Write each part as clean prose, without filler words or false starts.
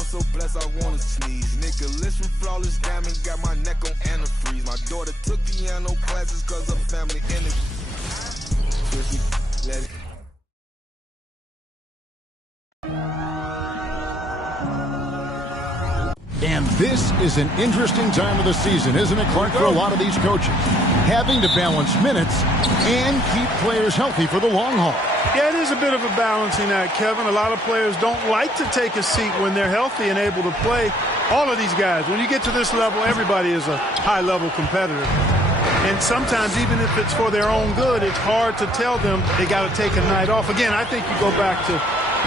I'm so blessed I wanna sneeze. Nicholas from Flawless Diamond got my neck on antifreeze. My daughter took piano classes cause her family in it. Let it. And this is an interesting time of the season, isn't it, Clark, for a lot of these coaches? Having to balance minutes and keep players healthy for the long haul. Yeah, it is a bit of a balancing act, Kevin. A lot of players don't like to take a seat when they're healthy and able to play. All of these guys, when you get to this level, everybody is a high-level competitor. And sometimes, even if it's for their own good, it's hard to tell them they got to take a night off. Again, I think you go back to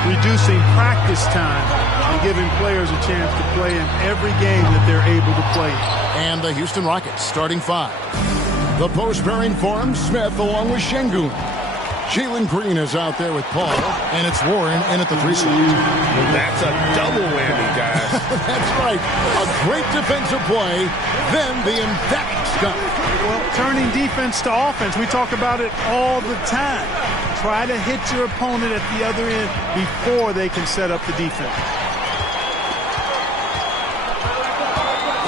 reducing practice time and giving players a chance to play in every game that they're able to play. And the Houston Rockets starting five. The post pairing for him, Smith along with Şengün. Jalen Green is out there with Paul, and it's Warren in at the 3 slot. That's a double whammy, guys. That's right. A great defensive play, then the emphatic stuff. Well, turning defense to offense, we talk about it all the time. Try to hit your opponent at the other end before they can set up the defense.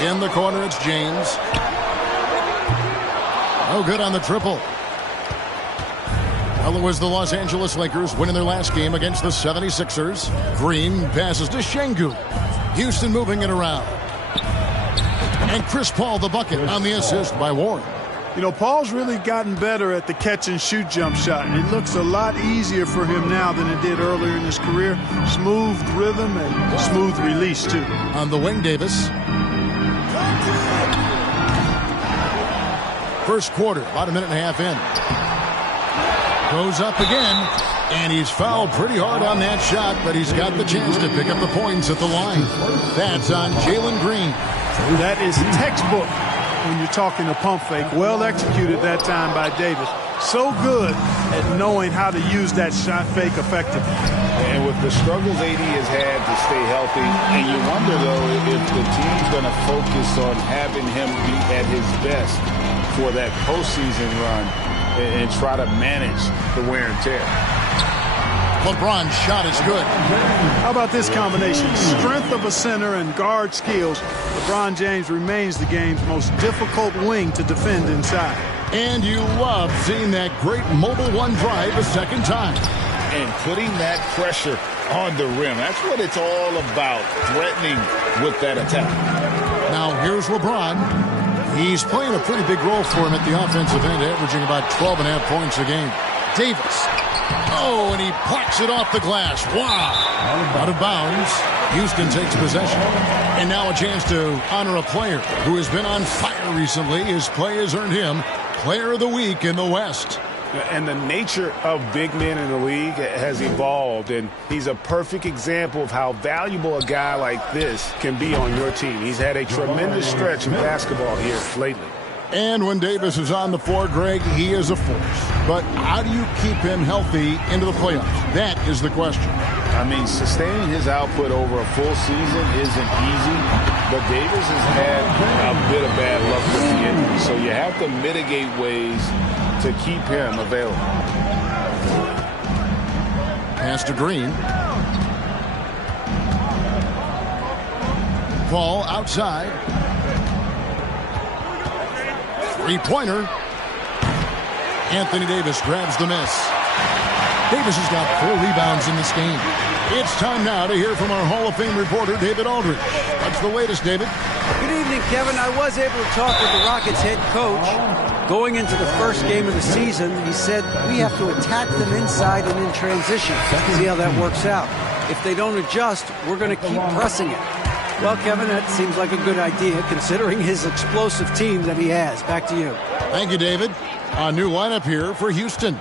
In the corner, it's James. No good on the triple. Well, it was the Los Angeles Lakers winning their last game against the 76ers. Green passes to Şengün. Houston moving it around. And Chris Paul the bucket on the assist by Warren. You know, Paul's really gotten better at the catch-and-shoot jump shot, and it looks a lot easier for him now than it did earlier in his career. Smooth rhythm and smooth release, too. On the wing, Davis. First quarter, about a minute and a half in. Goes up again, and he's fouled pretty hard on that shot, but he's got the chance to pick up the points at the line. That's on Jalen Green. That is textbook when you're talking a pump fake. Well executed that time by Davis. So good at knowing how to use that shot fake effectively. And with the struggles AD has had to stay healthy, and you wonder, though, if the team's going to focus on having him be at his best for that postseason run and try to manage the wear and tear. LeBron's shot is good. How about this combination? Strength of a center and guard skills. LeBron James remains the game's most difficult wing to defend inside. And you love seeing that great mobile one drive a second time. And putting that pressure on the rim. That's what it's all about, threatening with that attack. Now here's LeBron. He's playing a pretty big role for him at the offensive end, averaging about 12.5 points a game. Davis. Oh, and he plucks it off the glass. Wow. Out of bounds. Houston takes possession. And now a chance to honor a player who has been on fire recently. His play has earned him Player of the Week in the West. And the nature of big men in the league has evolved, and he's a perfect example of how valuable a guy like this can be on your team. He's had a tremendous stretch of basketball here lately. And when Davis is on the floor, Greg, he is a force. But how do you keep him healthy into the playoffs? That is the question. I mean, sustaining his output over a full season isn't easy, but Davis has had a bit of bad luck with the injury, so you have to mitigate ways to keep him available. Pass to Green. Paul outside. Three-pointer. Anthony Davis grabs the miss. Davis has got 4 rebounds in this game. It's time now to hear from our Hall of Fame reporter, David Aldridge. What's the latest, David? Good evening, Kevin. I was able to talk with the Rockets head coach. Going into the first game of the season, he said, we have to attack them inside and in transition. See how that works out. If they don't adjust, we're going to keep pressing it. Well, Kevin, that seems like a good idea, considering his explosive team that he has. Back to you. Thank you, David. A new lineup here for Houston.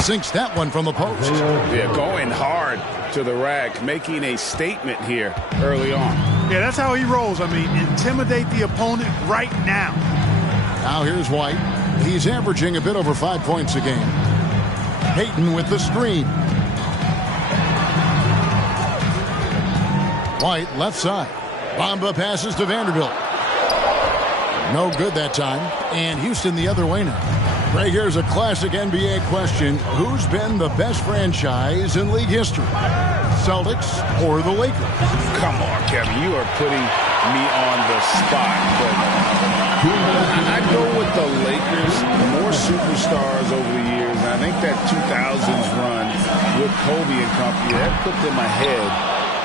Sinks that one from the post. Yeah, going hard to the rack, making a statement here early on. Yeah, that's how he rolls. I mean, intimidate the opponent right now. Now here's White. He's averaging a bit over 5 points a game. Payton with the screen. White left side. Bamba passes to Vanderbilt. No good that time. And Houston the other way now. Right here's a classic NBA question. Who's been the best franchise in league history? Celtics or the Lakers? Come on, Kevin. You are putting me on the spot. But I'd go with the Lakers. More superstars over the years. And I think that 2000s run with Kobe and company, that put them ahead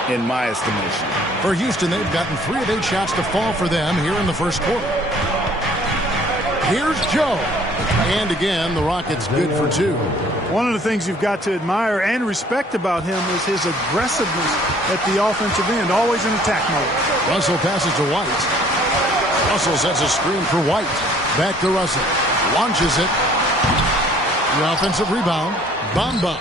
in my estimation. For Houston, they've gotten 3 of 8 shots to fall for them here in the first quarter. Here's Joe. And again, the Rockets good for 2. One of the things you've got to admire and respect about him is his aggressiveness at the offensive end, always in attack mode. Russell passes to White. Russell sets a screen for White. Back to Russell. Launches it. The offensive rebound. Bamba.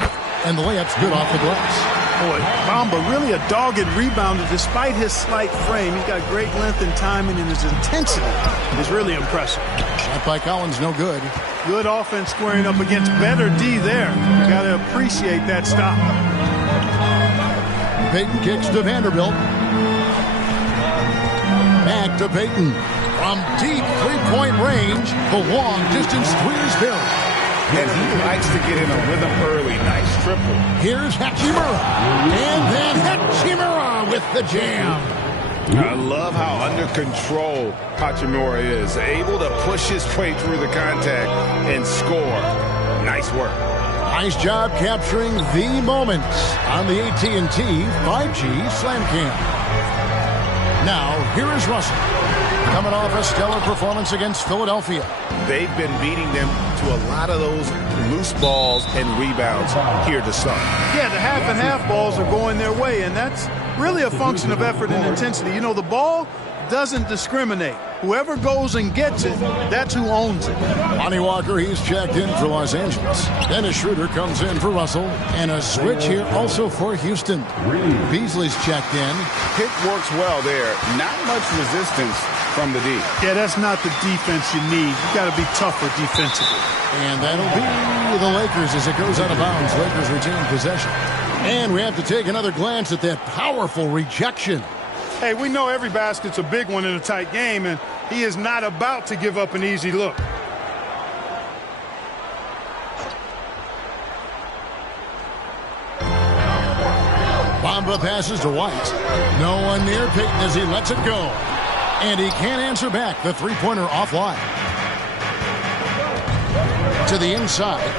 And the layup's good off the glass. Boy, Bamba really a dogged rebounder despite his slight frame. He's got great length and timing, and his intensity is really impressive. Shot by Collins, no good. Good offense squaring up against better D there. You got to appreciate that stop. Payton kicks to Vanderbilt. Back to Payton. From deep three-point range, the long-distance three is buried. And he likes to get in a rhythm early. Nice triple. Here's Hachimura. And then Hachimura with the jam. I love how under control Hachimura is. Able to push his way through the contact and score. Nice work. Nice job capturing the moment on the AT&T 5G Slam Cam. Now, here is Russell. Coming off a stellar performance against Philadelphia. They've been beating them to a lot of those loose balls and rebounds here to start. Yeah, the half and half balls are going their way, and that's really a function of effort and intensity. You know, the ball doesn't discriminate. Whoever goes and gets it, that's who owns it. Lonnie Walker, he's checked in for Los Angeles. Dennis Schroeder comes in for Russell. And a switch here also for Houston. Beasley's checked in. Pick works well there. Not much resistance from the D. Yeah, that's not the defense you need. You got to be tougher defensively. And that'll be the Lakers as it goes out of bounds. Lakers retain possession. And we have to take another glance at that powerful rejection. Hey, we know every basket's a big one in a tight game, and he is not about to give up an easy look. Bamba passes to White. No one near Payton as he lets it go. And he can't answer back. The three-pointer offline. To the inside.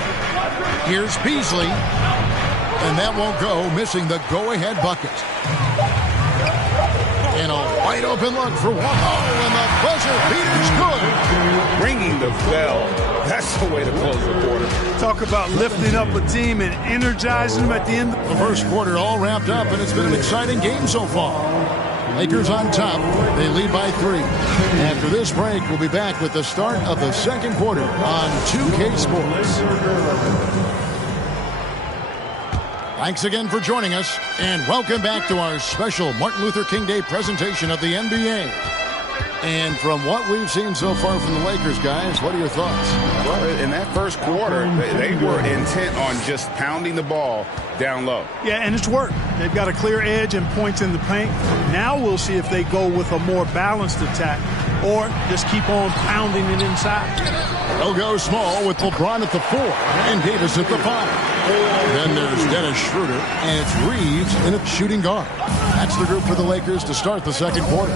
Here's Beasley. And that won't go, missing the go-ahead bucket. And a wide open look for one. Oh, and the buzzer beater's good. Ringing the bell. That's the way to close the quarter. Talk about lifting up a team and energizing them at the end. The first quarter all wrapped up, and it's been an exciting game so far. Lakers on top. They lead by 3. After this break, we'll be back with the start of the second quarter on 2K Sports. Thanks again for joining us, and welcome back to our special Martin Luther King Day presentation of the NBA. And from what we've seen so far from the Lakers, guys, what are your thoughts? Well, in that first quarter, they were intent on just pounding the ball down low. Yeah, and it's worked. They've got a clear edge and points in the paint. Now we'll see if they go with a more balanced attack or just keep on pounding it inside. They'll go small with LeBron at the 4 and Davis at the 5. Then there's Dennis Schroeder, and it's Reeves in a shooting guard. That's the group for the Lakers to start the second quarter.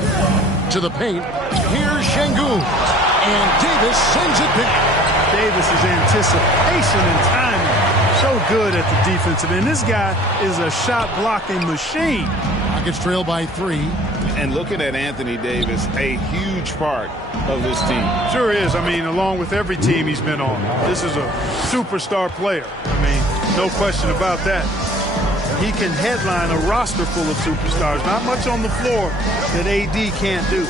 To the paint, here's Şengün, and Davis sends it back. Davis's anticipation and timing, so good at the defensive end. This guy is a shot-blocking machine. Rockets trail by 3. And looking at Anthony Davis, a huge part of this team. Sure is. I mean, along with every team he's been on. This is a superstar player. I mean, no question about that. He can headline a roster full of superstars. Not much on the floor that AD can't do.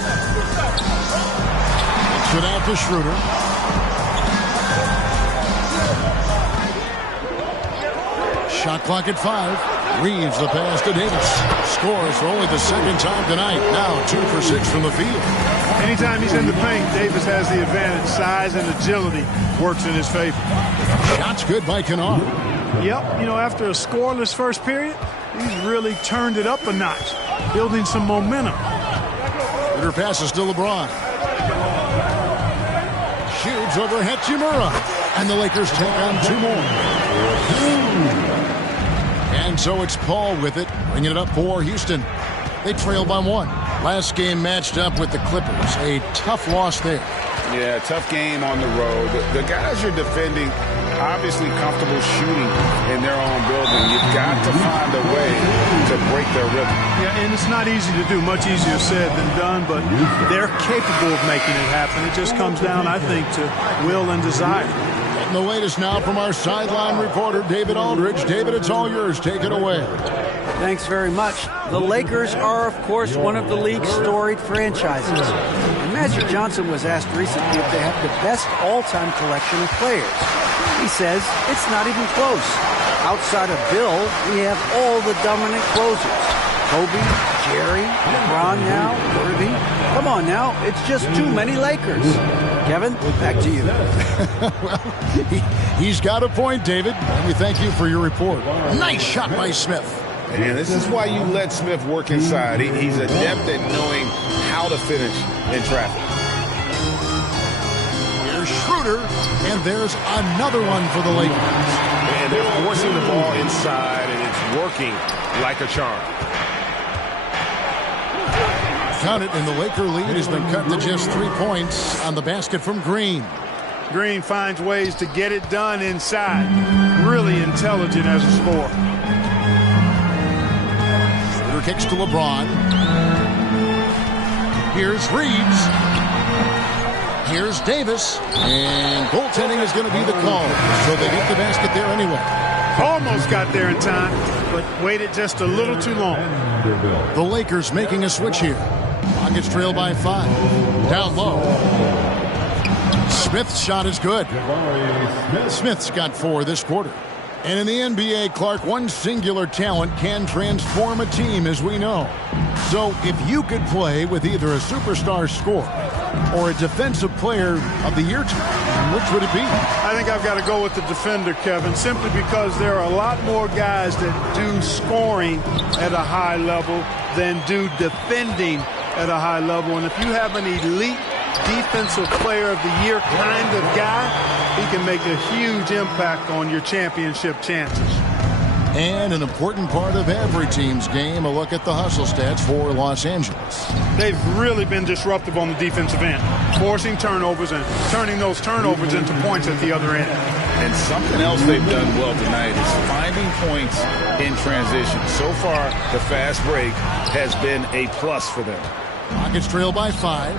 Good out to Schroeder. Shot clock at 5. Reeves the pass to Davis. Scores for only the second time tonight. Now 2 for 6 from the field. Anytime he's in the paint, Davis has the advantage. Size and agility works in his favor. Shots good by Kennard. Yep, you know, after a scoreless first period, he's really turned it up a notch, building some momentum. Schroeder passes to LeBron. Shoots over Hachimura. And the Lakers take on 2 more. And And so it's Paul with it, bringing it up for Houston. They trail by 1. Last game matched up with the Clippers. A tough loss there. Yeah, tough game on the road. The guys you're defending, obviously comfortable shooting in their own building. You've got to find a way to break their rhythm. Yeah, and it's not easy to do. Much easier said than done, but they're capable of making it happen. It just comes down, I think, to will and desire. And the latest now from our sideline reporter, David Aldridge. David, it's all yours. Take it away. Thanks very much. The Lakers are, of course, one of the league's storied franchises. And Magic Johnson was asked recently if they have the best all-time collection of players. He says it's not even close. Outside of Bill, we have all the dominant closers. Kobe, Jerry, LeBron now, Irving. Come on now, it's just too many Lakers. Kevin, back to you. Well, he's got a point, David. And we thank you for your report. Nice shot by Smith. And this is why you let Smith work inside. He's adept at knowing how to finish in traffic. Here's Schroeder, and there's another one for the Lakers. And they're forcing the ball inside, and it's working like a charm. Count it, and the Laker lead has been cut to just 3 points on the basket from Green. Green finds ways to get it done inside. Really intelligent as a scorer. Schroeder kicks to LeBron. Here's Reeves. Here's Davis. And goaltending is going to be the call. So they get the basket there anyway. Almost got there in time, but waited just a little too long. The Lakers making a switch here. Rockets trail by 5. Down low. Smith's shot is good. Smith's got 4 this quarter. And in the NBA, Clark, one singular talent can transform a team, as we know. So if you could play with either a superstar scorer or a defensive player of the year team, which would it be? I think I've got to go with the defender, Kevin, simply because there are a lot more guys that do scoring at a high level than do defending at a high level. And if you have an elite defensive player of the year kind of guy, he can make a huge impact on your championship chances. And an important part of every team's game, a look at the hustle stats for Los Angeles. They've really been disruptive on the defensive end, forcing turnovers and turning those turnovers into points at the other end. And something else they've done well tonight is finding points in transition. So far, the fast break has been a plus for them. Rockets trail by 5.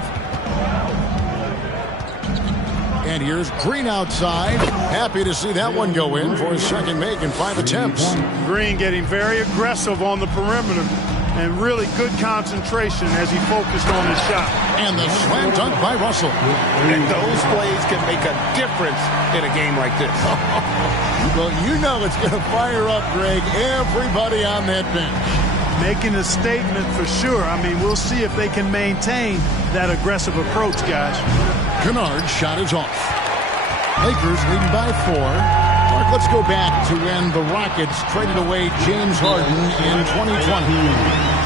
And here's Green outside. Happy to see that one go in for his second make in 5 attempts. Green getting very aggressive on the perimeter and really good concentration as he focused on his shot. And the slam dunk by Russell. And those plays can make a difference in a game like this. Well, you know it's going to fire up, Greg, everybody on that bench. Making a statement for sure. I mean, we'll see if they can maintain that aggressive approach, guys. Kennard's shot is off. Lakers leading by 4. Mark, let's go back to when the Rockets traded away James Harden in 2020.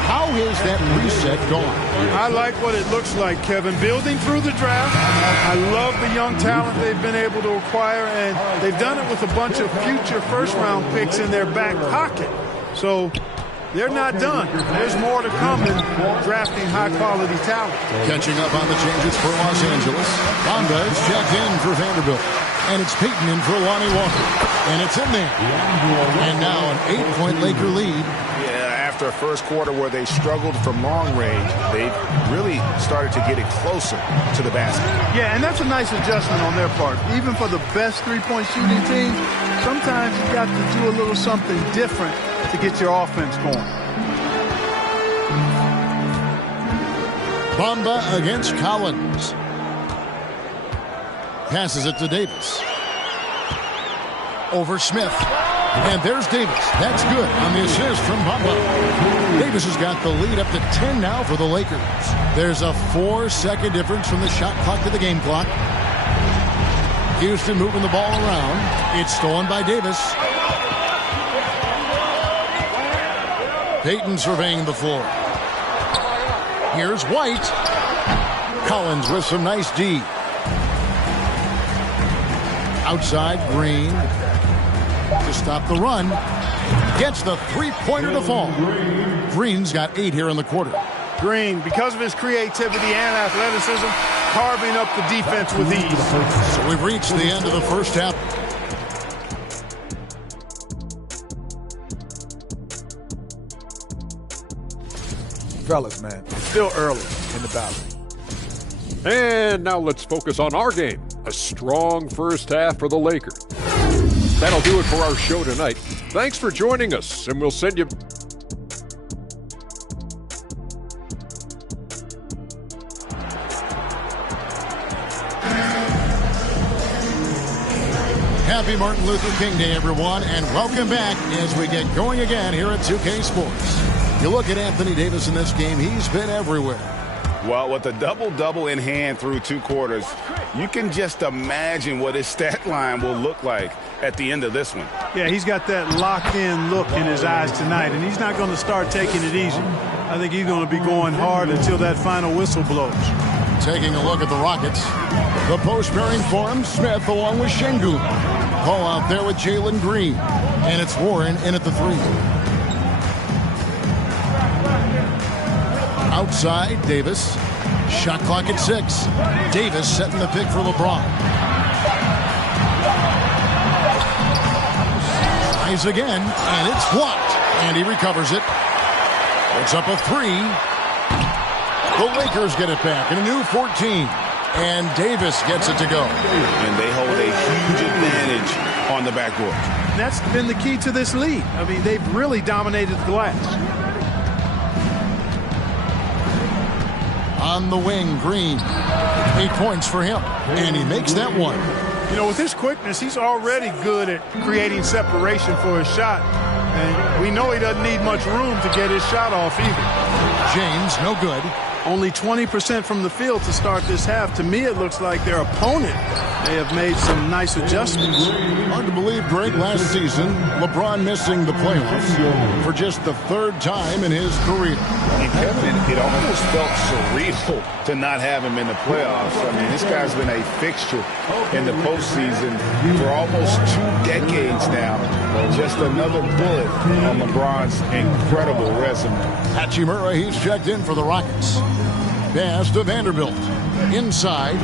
How has that reset gone? I like what it looks like, Kevin. Building through the draft. I love the young talent they've been able to acquire, and they've done it with a bunch of future first-round picks in their back pocket. So they're not done. There's more to come in drafting high-quality talent. Catching up on the changes for Los Angeles. Bamba is checked in for Vanderbilt. And it's Peyton in for Lonnie Walker. And it's in there. And now an 8-point Laker lead. Yeah, after a first quarter where they struggled from long range, they've really started to get it closer to the basket. Yeah, and that's a nice adjustment on their part. Even for the best three-point shooting team, sometimes you got to do a little something different to get your offense going. Bamba against Collins. Passes it to Davis. Over Smith. And there's Davis. That's good on the assist from Bamba. Davis has got the lead up to 10 now for the Lakers. There's a 4-second difference from the shot clock to the game clock. Houston moving the ball around. It's stolen by Davis. Peyton surveying the floor. Here's White. Collins with some nice D. Outside, Green to stop the run. gets the three-pointer to fall. Green's got 8 here in the quarter. Green, because of his creativity and athleticism, carving up the defense with ease. So we've reached the end of the first half. Fellas, man, it's still early in the battle. And now let's focus on our game. A strong first half for the Lakers. That'll do it for our show tonight. Thanks for joining us, and we'll send you... Happy Martin Luther King Day, everyone, and welcome back as we get going again here at 2K Sports. You look at Anthony Davis in this game, he's been everywhere. Well, with a double-double in hand through 2 quarters, you can just imagine what his stat line will look like at the end of this one. Yeah, he's got that locked-in look in his eyes tonight, and he's not going to start taking it easy. I think he's going to be going hard until that final whistle blows. Taking a look at the Rockets. The post pairing form, Smith along with Şengün. Paul out there with Jalen Green. And it's Warren in at the 3. Outside, Davis. Shot clock at 6. Davis setting the pick for LeBron. Tries again, and it's blocked. And he recovers it. It's up a 3. The Lakers get it back in a new 14. And Davis gets it to go. And they hold a huge advantage on the backboard. That's been the key to this lead. I mean, they've really dominated the glass. On the wing, Green. 8 points for him. And he makes that one. You know, with his quickness, he's already good at creating separation for his shot. And we know he doesn't need much room to get his shot off either. James, no good. Only 20% from the field to start this half. To me, it looks like their opponent may have made some nice adjustments. Hard to believe, Greg, last season, LeBron missing the playoffs for just the 3rd time in his career. And Kevin, it almost felt surreal to not have him in the playoffs. I mean, this guy's been a fixture in the postseason for almost 2 decades now. Just another bullet on LeBron's incredible resume. Hachimura, he's checked in for the Rockets. Pass to Vanderbilt. Inside.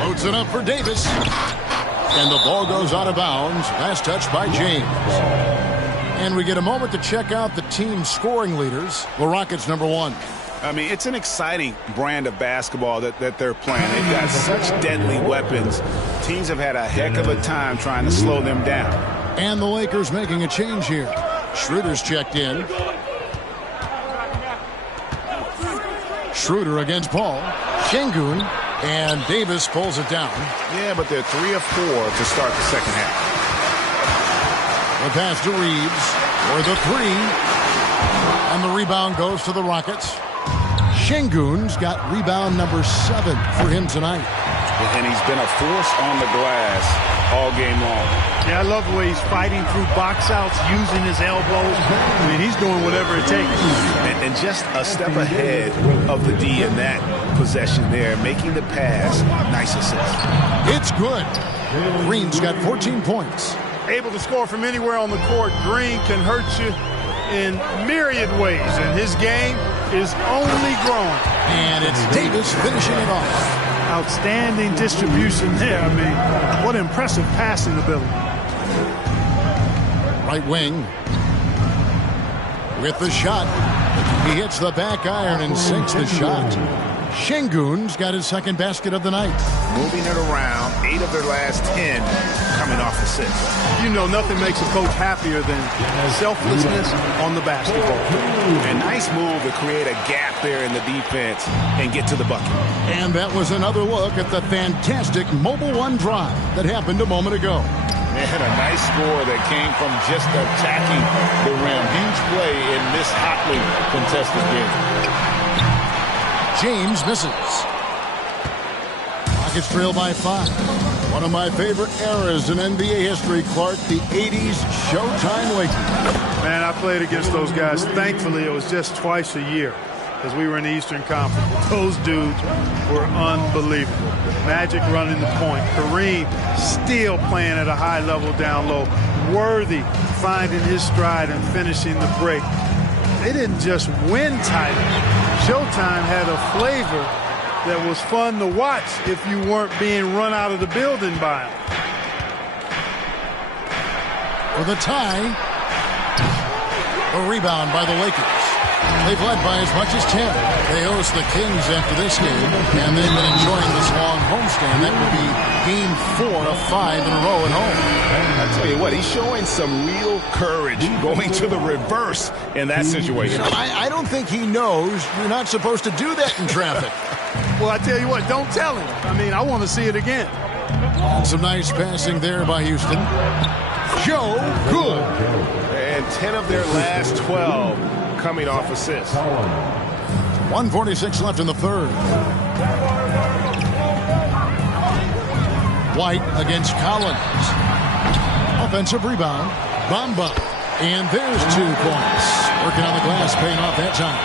Loads it up for Davis. And the ball goes out of bounds. Last touch by James. And we get a moment to check out the team scoring leaders. The Rockets, number 1. I mean, it's an exciting brand of basketball that they're playing. They've got such deadly weapons. Teams have had a heck of a time trying to slow them down. And the Lakers making a change here. Schroeder's checked in. Schroeder against Paul. Şengün. And Davis pulls it down. Yeah, but they're 3 of 4 to start the second half. The pass to Reeves for the 3. And the rebound goes to the Rockets. Şengün's got rebound number 7 for him tonight. And he's been a force on the glass all game long. Yeah, I love the way he's fighting through box outs, using his elbows. I mean, he's doing whatever it takes. And just a step ahead of the D in that possession there, making the pass. Nice assist. It's good. Green's got 14 points. Able to score from anywhere on the court. Green can hurt you in myriad ways, and his game is only growing. And it's Davis finishing it off. Outstanding distribution there. I mean, what impressive passing ability. Right wing. With the shot. He hits the back iron and sinks the shot. Şengün's got his 2nd basket of the night. Moving it around, 8 of their last 10 coming off assists. You know, nothing makes a coach happier than selflessness on the basketball. A nice move to create a gap there in the defense and get to the bucket. And that was another look at the fantastic Mobile One drive that happened a moment ago. And a nice score that came from just attacking the rim. Huge play in this hotly contested game. James misses. Rockets trail by 5. One of my favorite eras in NBA history, Clark, the 80s Showtime Lakers. Man, I played against those guys. Thankfully, it was just twice a year as we were in the Eastern Conference. Those dudes were unbelievable. Magic running the point. Kareem still playing at a high level down low. Worthy finding his stride and finishing the break. They didn't just win titles. Showtime had a flavor that was fun to watch if you weren't being run out of the building by them. For the tie, a rebound by the Lakers. They've led by as much as 10. They host the Kings after this game, and they've been enjoying this long homestand. That will be game 4 of 5 in a row at home. I tell you what, he's showing some real courage going to the reverse in that situation. I don't think he knows you're not supposed to do that in traffic. Well, I tell you what, don't tell him. I mean, I want to see it again. Some nice passing there by Houston. Joe Good. And 10 of their last 12 coming off assists. 1:46 left in the third. White against Collins. Offensive rebound. Bamba. And there's 2 points. Working on the glass, paying off that time.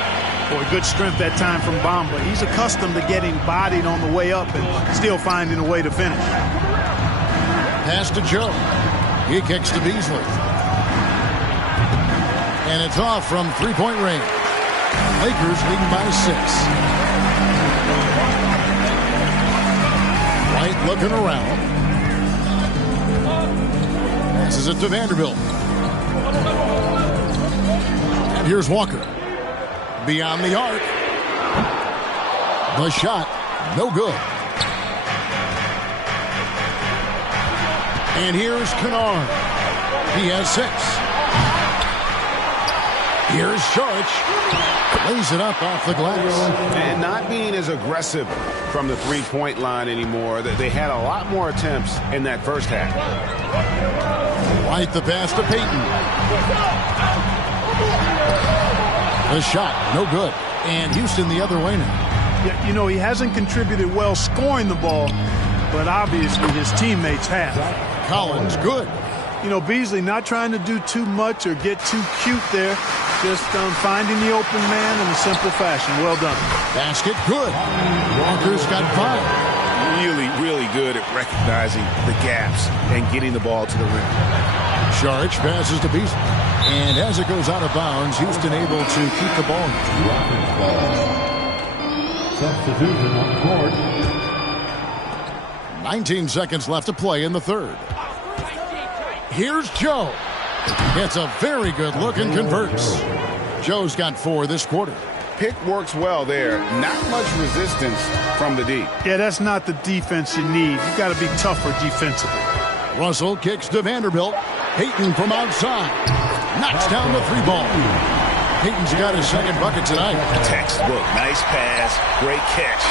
Boy, good strength that time from Bamba. He's accustomed to getting bodied on the way up and still finding a way to finish. Pass to Joe. He kicks to Beasley. And it's off from three-point range. Lakers leading by 6. White looking around. Passes it to Vanderbilt. And here's Walker. Beyond the arc. The shot, no good. And here's Kennard. He has 6. Here's Saric. Lays it up off the glass. And not being as aggressive from the three-point line anymore. They had a lot more attempts in that first half. White the pass to Payton. The shot, no good. And Houston the other way now. Yeah, you know, he hasn't contributed well scoring the ball, but obviously his teammates have. Collins, good. You know, Beasley not trying to do too much or get too cute there. Just finding the open man in a simple fashion. Well done. Basket, good. Walker's got 5. Really, really good at recognizing the gaps and getting the ball to the rim. Saric passes to Beasley. And as it goes out of bounds, Houston able to keep the ball. Substitution on court. 19 seconds left to play in the third. Here's Joe. It's a very good look and converts. Joe's got 4 this quarter. Pick works well there. Not much resistance from the D. Yeah, that's not the defense you need. You got to be tougher defensively. Russell kicks to Vanderbilt. Payton from outside. Knocks down the 3-ball. Payton's got his second bucket tonight. Textbook. Nice pass. Great catch.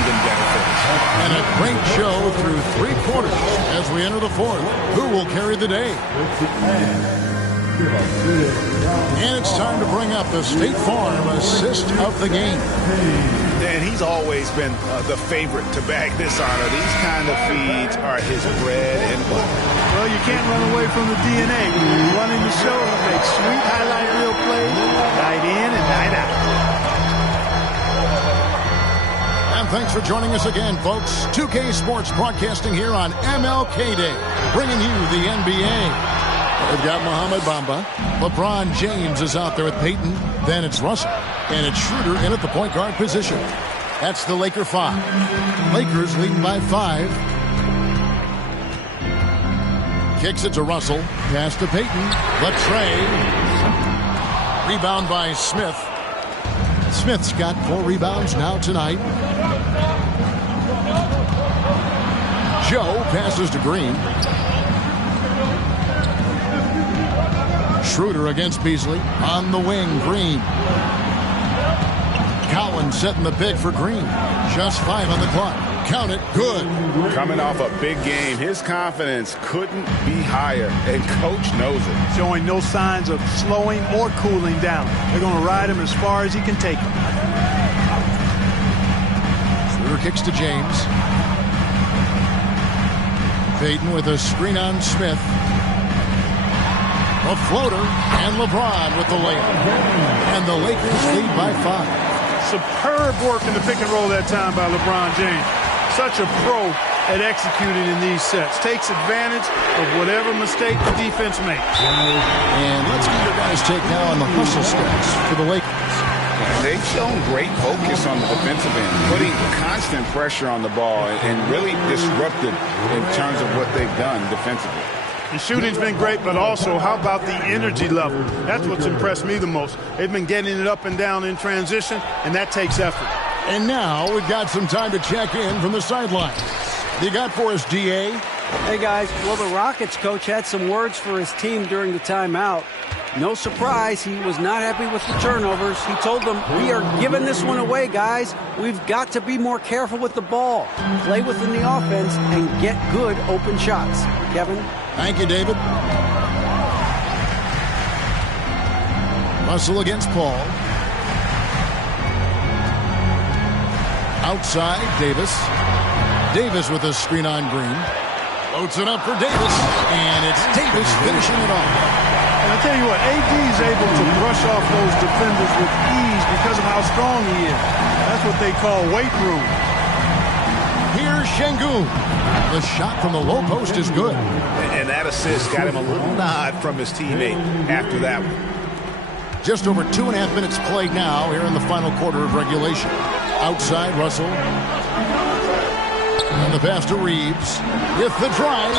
Even better finish. And a great show through 3 quarters as we enter the fourth. Who will carry the day? And it's time to bring up the State Farm assist of the game. And he's always been the favorite to bag this honor. These kind of feeds are his bread and butter. Well, you can't run away from the DNA. When you're running the show, he makes sweet highlight reel plays, night in and night out. And thanks for joining us again, folks. 2K Sports broadcasting here on MLK Day, bringing you the NBA. We've got Mohamed Bamba. LeBron James is out there with Payton. Then it's Russell. And it's Schroeder in at the point guard position. That's the Laker 5. Lakers leading by 5. Kicks it to Russell. Pass to Payton. Latrey. Rebound by Smith. Smith's got 4 rebounds now tonight. Joe passes to Green. Schroeder against Beasley. On the wing, Green. Collins setting the pick for Green. Just 5 on the clock. Count it. Good. Coming off a big game, his confidence couldn't be higher, and coach knows it. Showing no signs of slowing or cooling down. They're going to ride him as far as he can take him. Schroeder kicks to James. Payton with a screen on Smith. A floater, and LeBron with the layup. And the Lakers lead by 5. Superb work in the pick and roll that time by LeBron James. Such a pro at executing in these sets. Takes advantage of whatever mistake the defense makes. And let's get your guys' take now on the hustle stats for the Lakers. They've shown great focus on the defensive end, putting constant pressure on the ball and really disruptive in terms of what they've done defensively. The shooting's been great, but also how about the energy level? That's what's impressed me the most. They've been getting it up and down in transition, and that takes effort. And now we've got some time to check in from the sidelines. You got for us, D.A.? Hey, guys. Well, the Rockets coach had some words for his team during the timeout. No surprise, he was not happy with the turnovers. He told them, we are giving this one away, guys. We've got to be more careful with the ball, play within the offense, and get good open shots. Kevin? Thank you, David. Russell against Paul. Outside, Davis. Davis with a screen on Green. Loads it up for Davis, and it's Davis finishing it off. And I'll tell you what, AD is able to brush off those defenders with ease because of how strong he is. That's what they call weight room. Here's Şengün. The shot from the low post is good. And that assist got him a little nod from his teammate after that one. Just over 2.5 minutes played now here in the final quarter of regulation. Outside, Russell. And the pass to Reeves with the drive.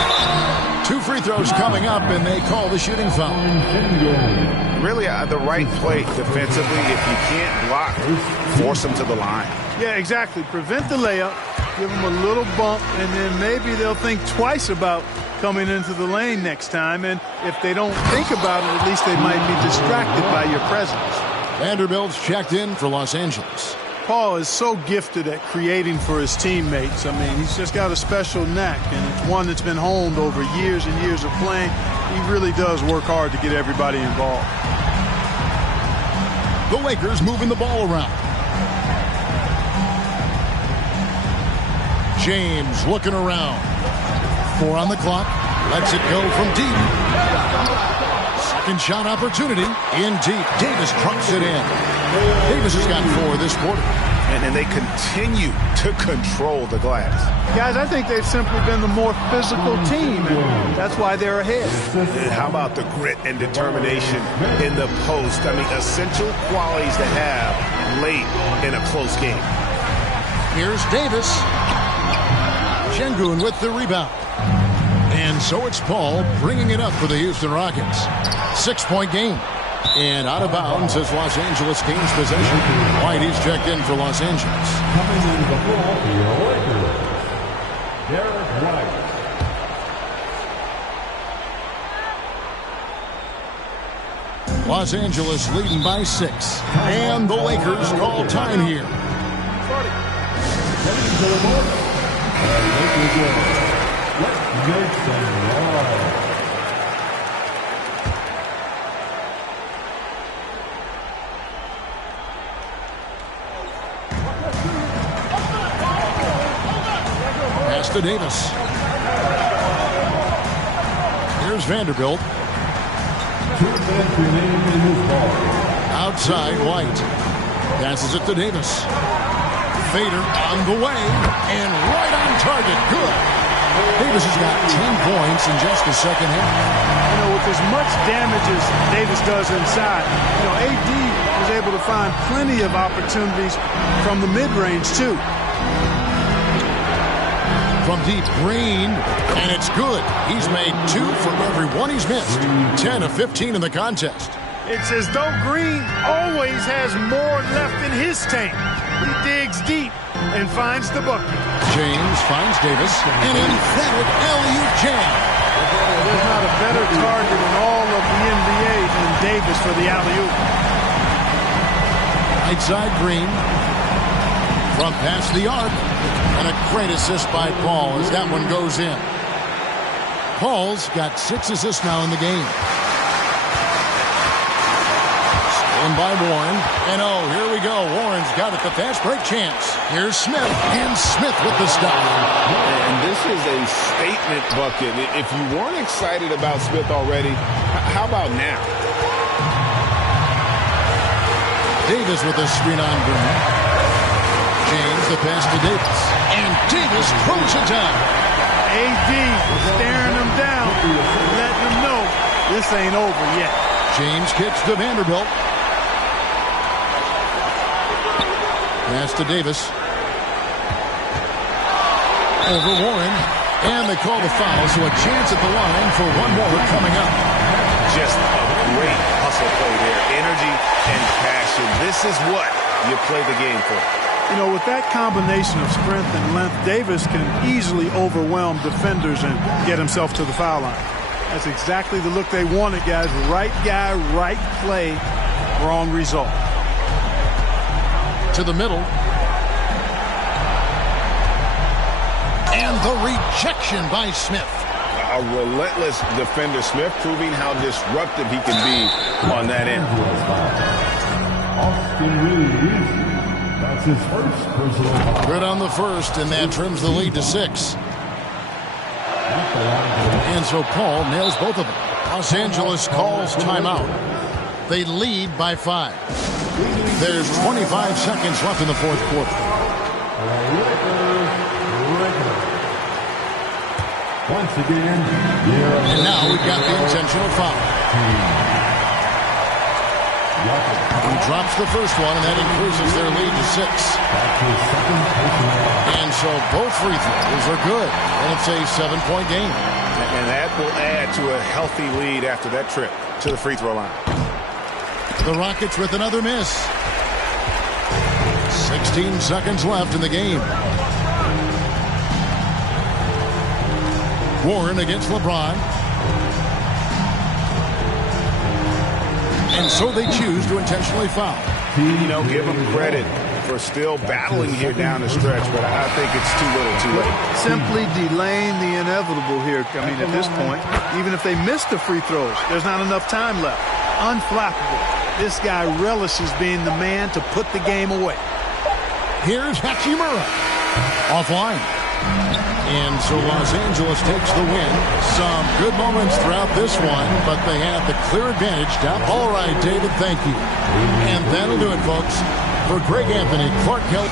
2 free throws coming up, and they call the shooting foul. Really the right play defensively. If you can't block, force them to the line. Yeah, exactly. Prevent the layup, give them a little bump, and then maybe they'll think twice about coming into the lane next time. And if they don't think about it, at least they might be distracted by your presence. Vanderbilt's checked in for Los Angeles. Paul is so gifted at creating for his teammates. I mean, he's just got a special knack, and it's one that's been honed over years and years of playing. He really does work hard to get everybody involved. The Lakers moving the ball around. James looking around. 4 on the clock. Lets it go from deep. Second shot opportunity. In deep. Davis trumps it in. Davis has got 4 this quarter. And then they continue to control the glass. Guys, I think they've simply been the more physical team, and that's why they're ahead. And how about the grit and determination in the post? I mean, essential qualities to have late in a close game. Here's Davis. Şengün with the rebound. And so it's Paul bringing it up for the Houston Rockets. 6-point game. And out of bounds as Los Angeles gains possession. Whitey's checked in for Los Angeles. Coming in the ball for your Lakers, Derek White. Los Angeles leading by 6. And the Lakers call time here. Heading to the ball. Let's make some noise. Pass to Davis. Here's Vanderbilt. 2 minutes remaining in this ball. Outside, White. Passes it to Davis. Fader on the way. And right on target. Good. Davis has got 10 points in just the second half. You know, with as much damage as Davis does inside, you know, AD was able to find plenty of opportunities from the mid-range, too. From deep, Green, and it's good. He's made 2 for every one he's missed. 10 of 15 in the contest. It's as though Green always has more left in his tank. He digs deep and finds the bucket. James finds Davis. An emphatic alley-oop jam. There's not a better target in all of the NBA than Davis for the alley-oop. Right side, Green. Front pass the arc. And a great assist by Paul as that one goes in. Paul's got 6 assists now in the game. Stolen by Warren. And oh, here we go. Warren's got it. The fast break chance. Here's Smith. And Smith with the stop. And this is a statement bucket. If you weren't excited about Smith already, how about now? Davis with a screen on Green. James, the pass to Davis. And Davis throws it down. AD staring him down, letting him know this ain't over yet. James kicks to Vanderbilt. Pass to Davis. Over Warren. And they call the foul, so a chance at the line for one more coming up. Just a great hustle play there. Energy and passion. This is what you play the game for. You know, with that combination of strength and length, Davis can easily overwhelm defenders and get himself to the foul line. That's exactly the look they wanted, guys. Right guy, right play, wrong result. To the middle. And the rejection by Smith. A relentless defender. Smith proving how disruptive he can be on that end. Austin Reeves. That's his first personal foul. Good on the first, and that trims the lead to 6. And so Paul nails both of them. Los Angeles calls timeout. They lead by 5. There's 25 seconds left in the fourth quarter. Once again, and now we've got the intentional foul. He drops the first one, and that increases their lead to 6. And so both free throws are good, and it's a 7-point game. And that will add to a healthy lead after that trip to the free throw line. The Rockets with another miss. 16 seconds left in the game. Warren against LeBron. And so they choose to intentionally foul. You know, give them credit for still battling here down the stretch, but I think it's too little too late. Simply delaying the inevitable here. I mean, at this point, even if they miss the free throws, there's not enough time left. Unflappable. This guy relishes being the man to put the game away. Here's Hachimura. Offline. And so Los Angeles takes the win. Some good moments throughout this one, but they have the clear advantage down. All right, David, thank you. And that'll do it, folks. For Greg Anthony, Clark Kelly.